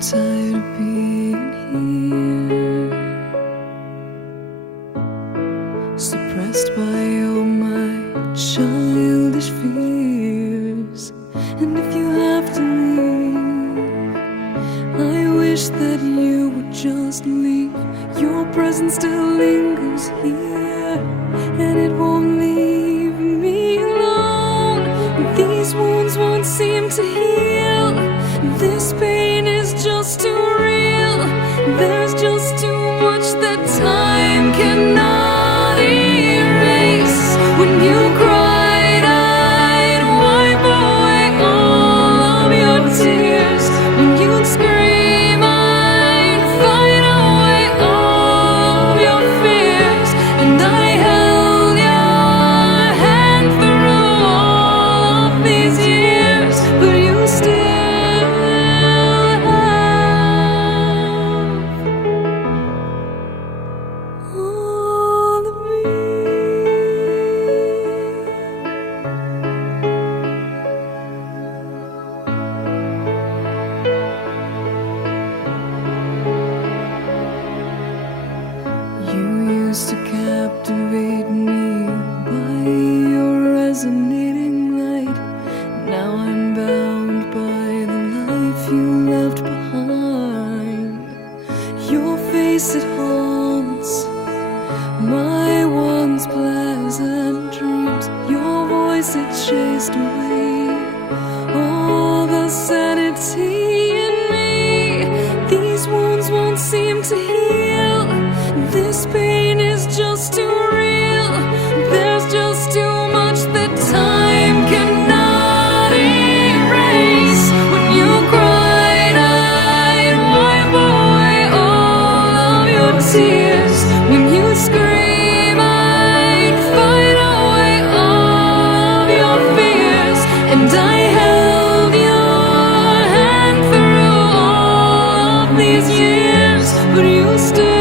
tired of being here, suppressed by all my childish fears. And if you have to leave, I wish that you would just leave. Your presence still lingers here, and it won't leave me alone. These wounds won't seem to heal. This pain is just too real. There's just too much that time cannot erase. When you cried, I'd wipe away all of your tears. When you'd scream, I'd fight away all of your fears. And I held your hand through all of these years, but you still all of me. You used to captivate me by your resonating light. Now I'm bound by the life you left behind. Your face, it haunts my once pleasant dreams. Your voice, it chased away all the sanity in me. These wounds won't seem to heal. This pain is just too real. There's just too much that time cannot erase. When you cried, I'd wipe away all of your tears. When you scream, I'd fight away all of your fears. And I held your hand through all of these years, but you still